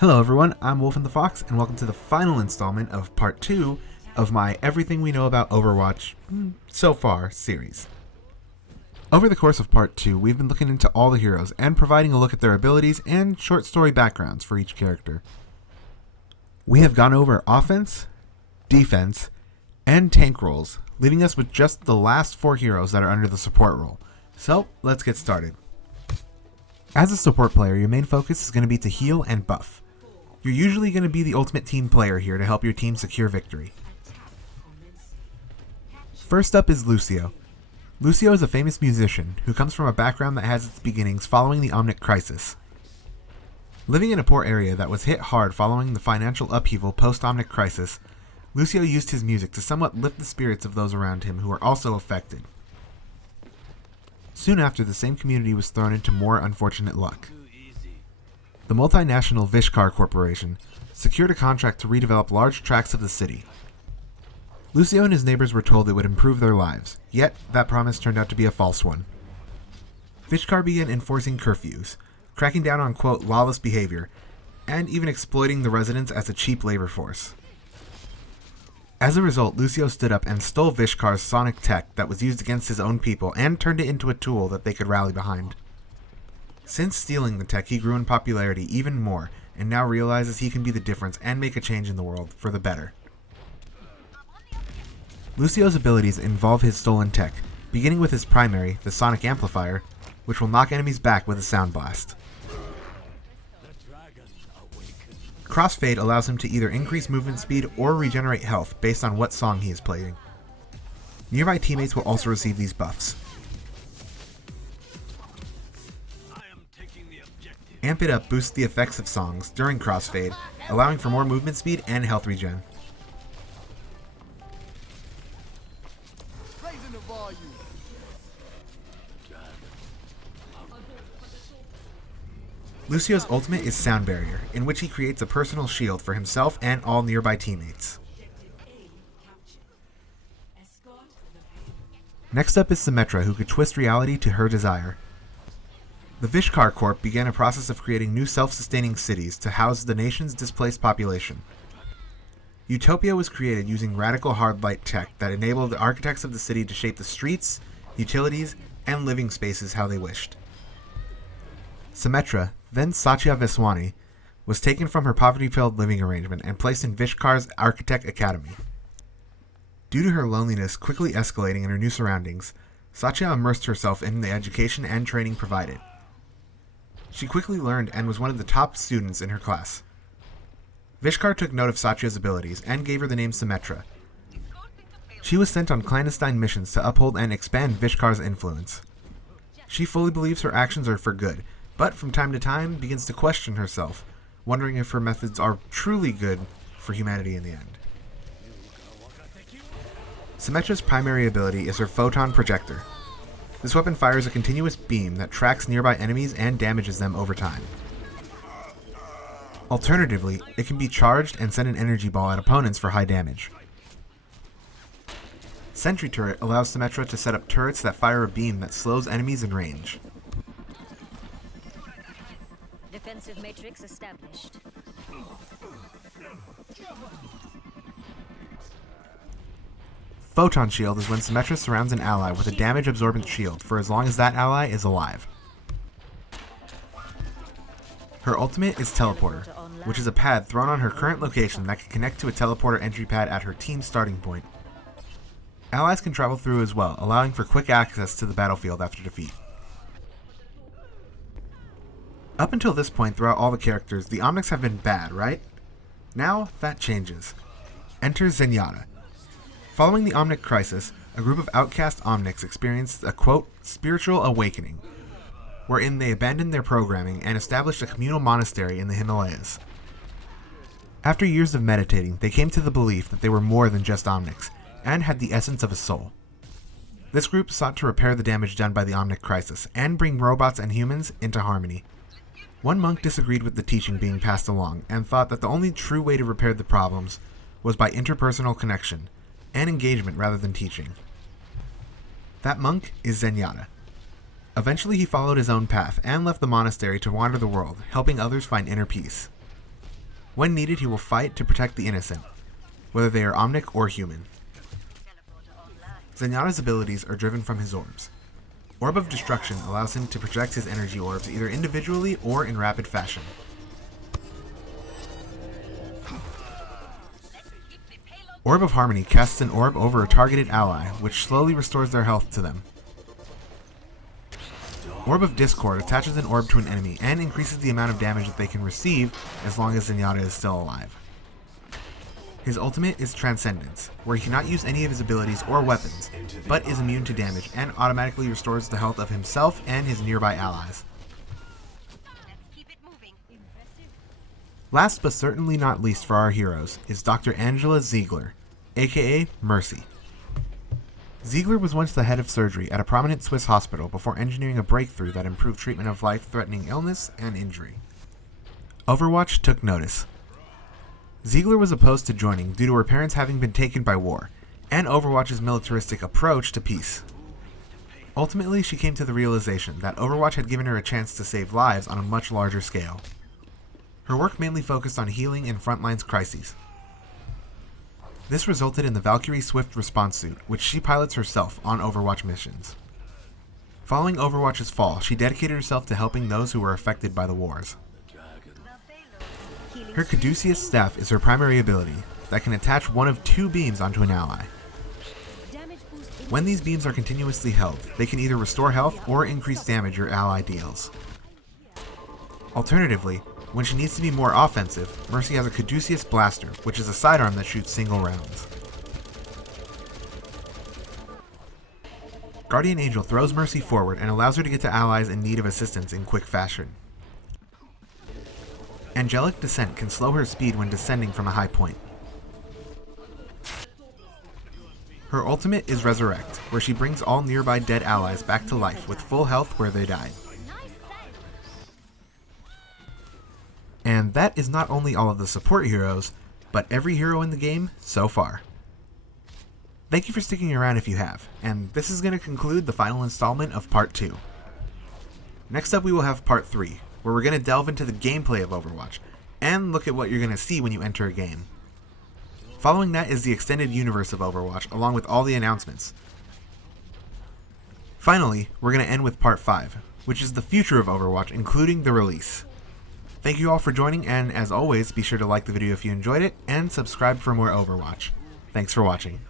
Hello everyone, I'm Wolf and the Fox, and welcome to the final installment of part 2 of my Everything We Know About Overwatch so far series. Over the course of part 2, we've been looking into all the heroes and providing a look at their abilities and short story backgrounds for each character. We have gone over offense, defense, and tank roles, leaving us with just the last 4 heroes that are under the support role. So, let's get started. As a support player, your main focus is going to be to heal and buff. You're usually going to be the ultimate team player here to help your team secure victory. First up is Lucio. Lucio is a famous musician who comes from a background that has its beginnings following the Omnic Crisis. Living in a poor area that was hit hard following the financial upheaval post-Omnic Crisis, Lucio used his music to somewhat lift the spirits of those around him who were also affected. Soon after, the same community was thrown into more unfortunate luck. The multinational Vishkar Corporation secured a contract to redevelop large tracts of the city. Lucio and his neighbors were told it would improve their lives, yet that promise turned out to be a false one. Vishkar began enforcing curfews, cracking down on quote lawless behavior, and even exploiting the residents as a cheap labor force. As a result, Lucio stood up and stole Vishkar's sonic tech that was used against his own people and turned it into a tool that they could rally behind. Since stealing the tech, he grew in popularity even more, and now realizes he can be the difference and make a change in the world for the better. Lucio's abilities involve his stolen tech, beginning with his primary, the sonic amplifier, which will knock enemies back with a sound blast. Crossfade allows him to either increase movement speed or regenerate health based on what song he is playing. Nearby teammates will also receive these buffs. Amp It Up boosts the effects of songs during crossfade, allowing for more movement speed and health regen. Lucio's ultimate is Sound Barrier, in which he creates a personal shield for himself and all nearby teammates. Next up is Symmetra, who could twist reality to her desire. The Vishkar Corp began a process of creating new self-sustaining cities to house the nation's displaced population. Utopia was created using radical hard-light tech that enabled the architects of the city to shape the streets, utilities, and living spaces how they wished. Symmetra, then Satya Veswani, was taken from her poverty-filled living arrangement and placed in Vishkar's Architect Academy. Due to her loneliness quickly escalating in her new surroundings, Satya immersed herself in the education and training provided. She quickly learned and was one of the top students in her class. Vishkar took note of Satya's abilities and gave her the name Symmetra. She was sent on clandestine missions to uphold and expand Vishkar's influence. She fully believes her actions are for good, but from time to time begins to question herself, wondering if her methods are truly good for humanity in the end. Symmetra's primary ability is her photon projector. This weapon fires a continuous beam that tracks nearby enemies and damages them over time. Alternatively, it can be charged and send an energy ball at opponents for high damage. Sentry Turret allows Symmetra to set up turrets that fire a beam that slows enemies in range. Defensive matrix established. Photon Shield is when Symmetra surrounds an ally with a damage-absorbent shield for as long as that ally is alive. Her ultimate is Teleporter, which is a pad thrown on her current location that can connect to a teleporter entry pad at her team's starting point. Allies can travel through as well, allowing for quick access to the battlefield after defeat. Up until this point throughout all the characters, the Omnics have been bad, right? Now, that changes. Enter Zenyatta. Following the Omnic Crisis, a group of outcast Omnics experienced a, quote, spiritual awakening, wherein they abandoned their programming and established a communal monastery in the Himalayas. After years of meditating, they came to the belief that they were more than just Omnics, and had the essence of a soul. This group sought to repair the damage done by the Omnic Crisis, and bring robots and humans into harmony. One monk disagreed with the teaching being passed along, and thought that the only true way to repair the problems was by interpersonal connection, and engagement rather than teaching. That monk is Zenyatta. Eventually he followed his own path and left the monastery to wander the world, helping others find inner peace. When needed, he will fight to protect the innocent, whether they are Omnic or human. Zenyatta's abilities are driven from his orbs. Orb of Destruction allows him to project his energy orbs either individually or in rapid fashion. Orb of Harmony casts an orb over a targeted ally, which slowly restores their health to them. Orb of Discord attaches an orb to an enemy and increases the amount of damage that they can receive as long as Zenyatta is still alive. His ultimate is Transcendence, where he cannot use any of his abilities or weapons, but is immune to damage and automatically restores the health of himself and his nearby allies. Last but certainly not least for our heroes is Dr. Angela Ziegler, aka Mercy. Ziegler was once the head of surgery at a prominent Swiss hospital before engineering a breakthrough that improved treatment of life-threatening illness and injury. Overwatch took notice. Ziegler was opposed to joining due to her parents having been taken by war, and Overwatch's militaristic approach to peace. Ultimately, she came to the realization that Overwatch had given her a chance to save lives on a much larger scale. Her work mainly focused on healing and frontlines crises. This resulted in the Valkyrie Swift response suit, which she pilots herself on Overwatch missions. Following Overwatch's fall, she dedicated herself to helping those who were affected by the wars. Her Caduceus staff is her primary ability, that can attach one of two beams onto an ally. When these beams are continuously held, they can either restore health or increase damage your ally deals. Alternatively, when she needs to be more offensive, Mercy has a Caduceus Blaster, which is a sidearm that shoots single rounds. Guardian Angel throws Mercy forward and allows her to get to allies in need of assistance in quick fashion. Angelic Descent can slow her speed when descending from a high point. Her ultimate is Resurrect, where she brings all nearby dead allies back to life with full health where they died. And that is not only all of the support heroes, but every hero in the game so far. Thank you for sticking around if you have, and this is going to conclude the final installment of Part 2. Next up we will have Part 3, where we're going to delve into the gameplay of Overwatch, and look at what you're going to see when you enter a game. Following that is the extended universe of Overwatch, along with all the announcements. Finally, we're going to end with Part 5, which is the future of Overwatch, including the release. Thank you all for joining, and as always, be sure to like the video if you enjoyed it, and subscribe for more Overwatch. Thanks for watching.